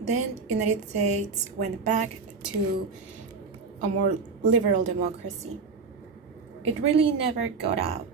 Then United States went back to a more liberal democracy. It really never got out.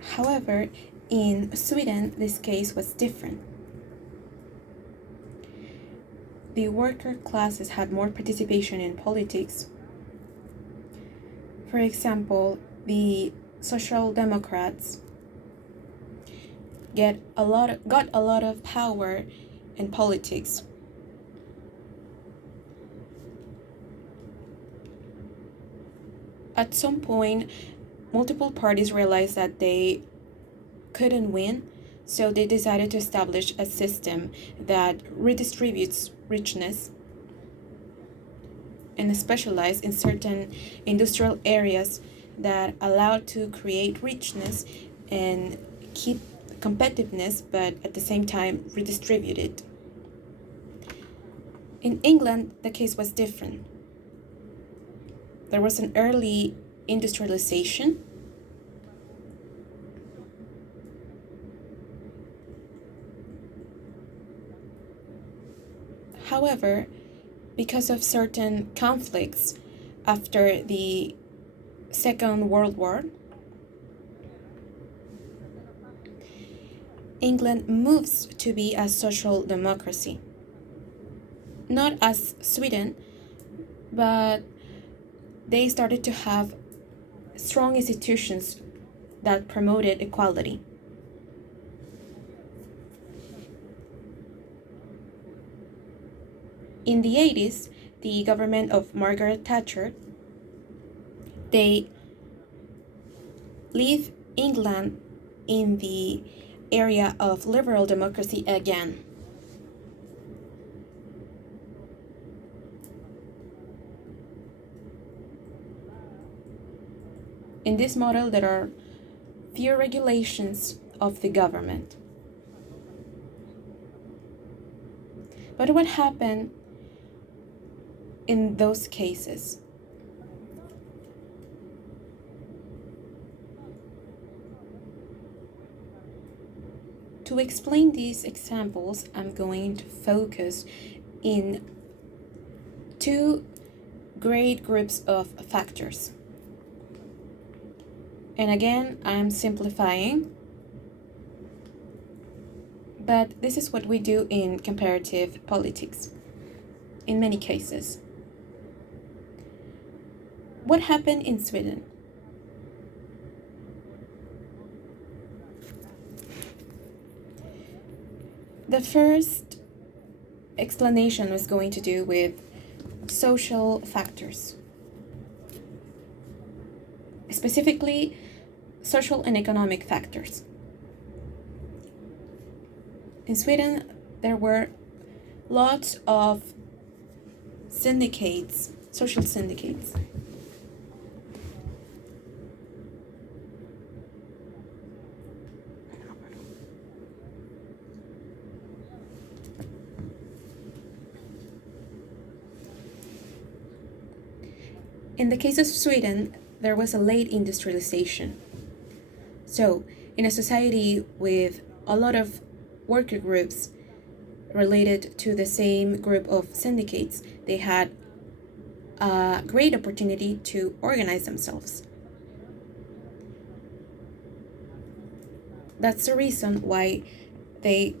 However, in Sweden, this case was different. The worker classes had more participation in politics. For example, the Social Democrats got a lot of power in politics. At some point, multiple parties realized that they couldn't win, so they decided to establish a system that redistributes richness and specialize in certain industrial areas that allow to create richness and keep competitiveness, but at the same time redistribute it. In England, the case was different. There was an early industrialization. However, because of certain conflicts after the Second World War, England moves to be a social democracy. Not as Sweden, but they started to have strong institutions that promoted equality. In the 80s, the government of Margaret Thatcher, they leave England in the area of liberal democracy again. In this model, there are few regulations of the government. But what happened in those cases? To explain these examples, I'm going to focus in two great groups of factors. And again, I'm simplifying, but this is what we do in comparative politics, in many cases. What happened in Sweden? The first explanation was going to do with social factors, specifically social and economic factors. In Sweden, there were lots of syndicates, social syndicates. In the case of Sweden, there was a late industrialization. So, in a society with a lot of worker groups related to the same group of syndicates, they had a great opportunity to organize themselves. That's the reason why they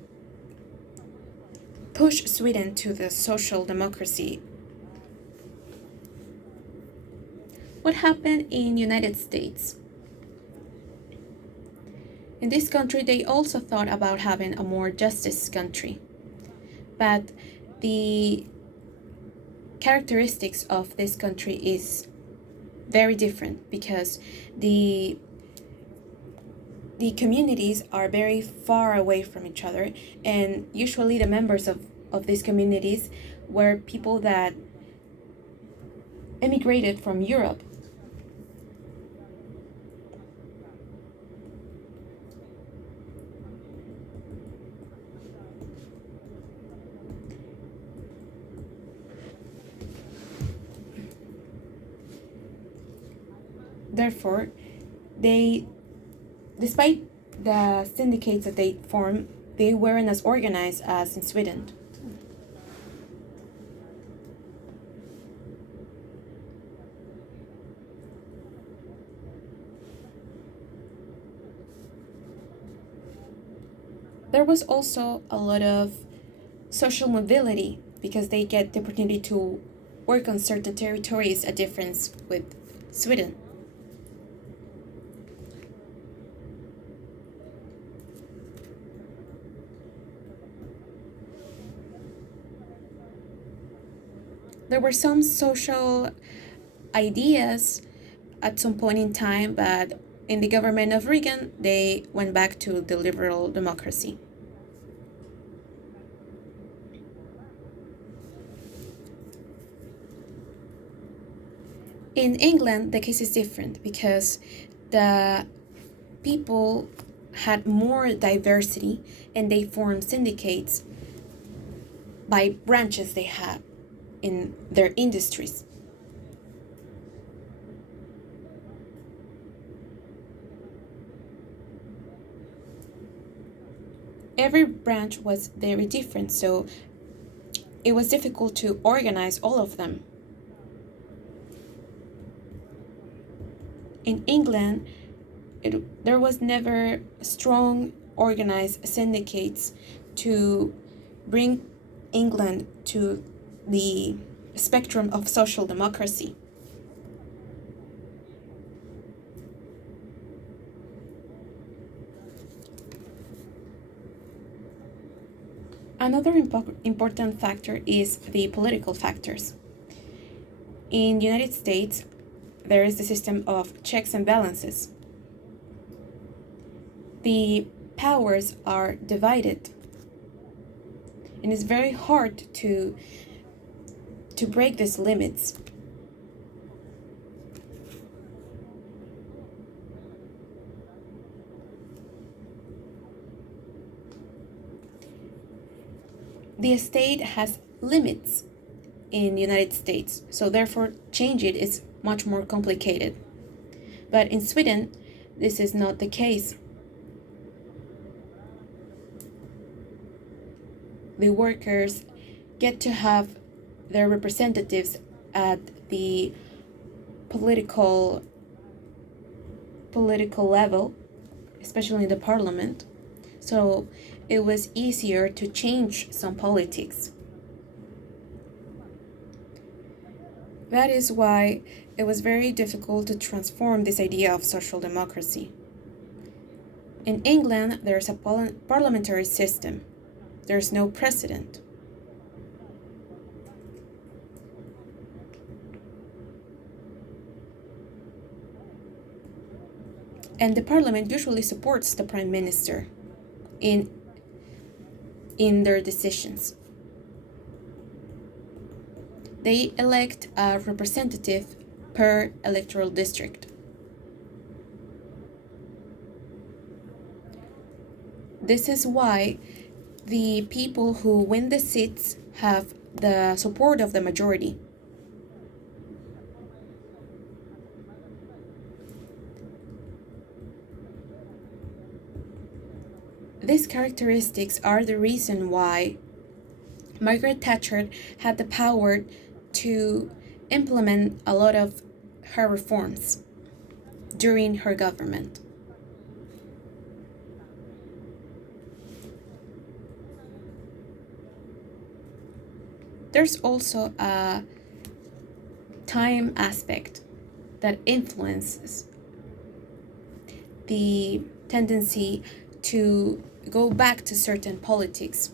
push Sweden to the social democracy. What happened in United States? In this country, they also thought about having a more justice country. But the characteristics of this country is very different because the communities are very far away from each other, and usually the members of these communities were people that emigrated from Europe. therefore, they, despite the syndicates that they formed, they weren't as organized as in Sweden. There was also a lot of social mobility because they get the opportunity to work on certain territories, a difference with Sweden. There were some social ideas at some point in time, but in the government of Reagan, they went back to the liberal democracy. In England, the case is different because the people had more diversity and they formed syndicates by branches they had in their industries. Every branch was very different, so it was difficult to organize all of them. In England, there was never strong organized syndicates to bring England to the spectrum of social democracy. Another important factor is the political factors. In the United States, there is the system of checks and balances. The powers are divided, and it's very hard to break these limits. The state has limits in the United States, so therefore change it is much more complicated. But in Sweden, this is not the case. The workers get to have their representatives at the political level, especially in the parliament. So it was easier to change some politics. That is why it was very difficult to transform this idea of social democracy. In England, there's a parliamentary system. There's no president. And the parliament usually supports the prime minister in their decisions. They elect a representative per electoral district. This is why the people who win the seats have the support of the majority. These characteristics are the reason why Margaret Thatcher had the power to implement a lot of her reforms during her government. There's also a time aspect that influences the tendency to go back to certain politics.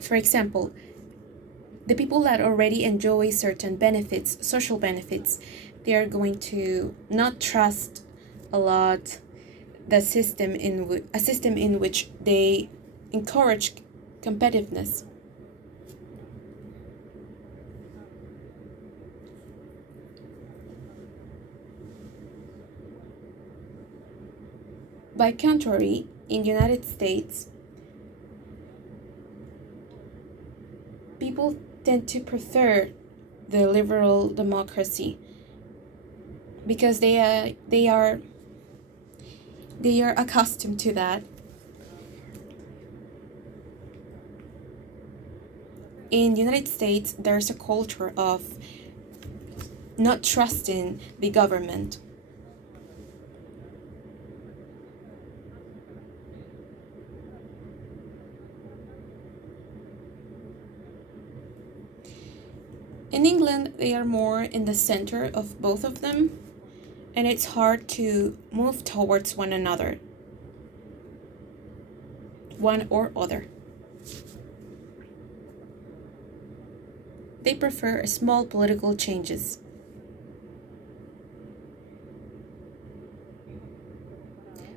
For example, the people that already enjoy certain benefits, social benefits, they are going to not trust a lot the system a system in which they encourage competitiveness. By contrary, in the United States, people tend to prefer the liberal democracy, because they are accustomed to that. In the United States, there's a culture of not trusting the government. In England, they are more in the center of both of them, and it's hard to move towards one another, one or other. They prefer small political changes.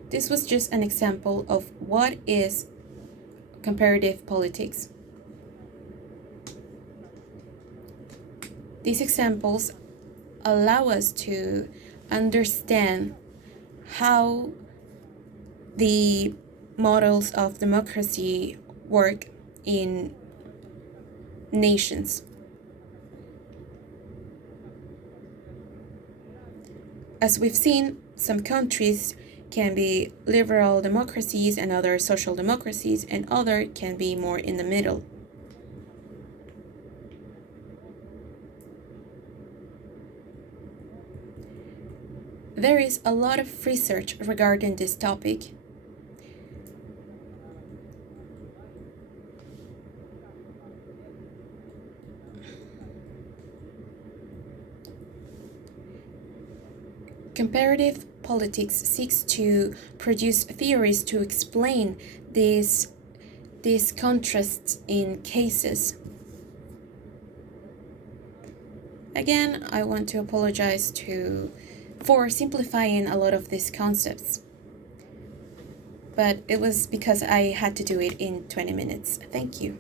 This was just an example of what is comparative politics. These examples allow us to understand how the models of democracy work in nations. As we've seen, some countries can be liberal democracies and other social democracies, and other can be more in the middle. There is a lot of research regarding this topic. Comparative politics seeks to produce theories to explain these contrasts in cases. Again, I want to apologize for simplifying a lot of these concepts, but it was because I had to do it in 20 minutes. Thank you.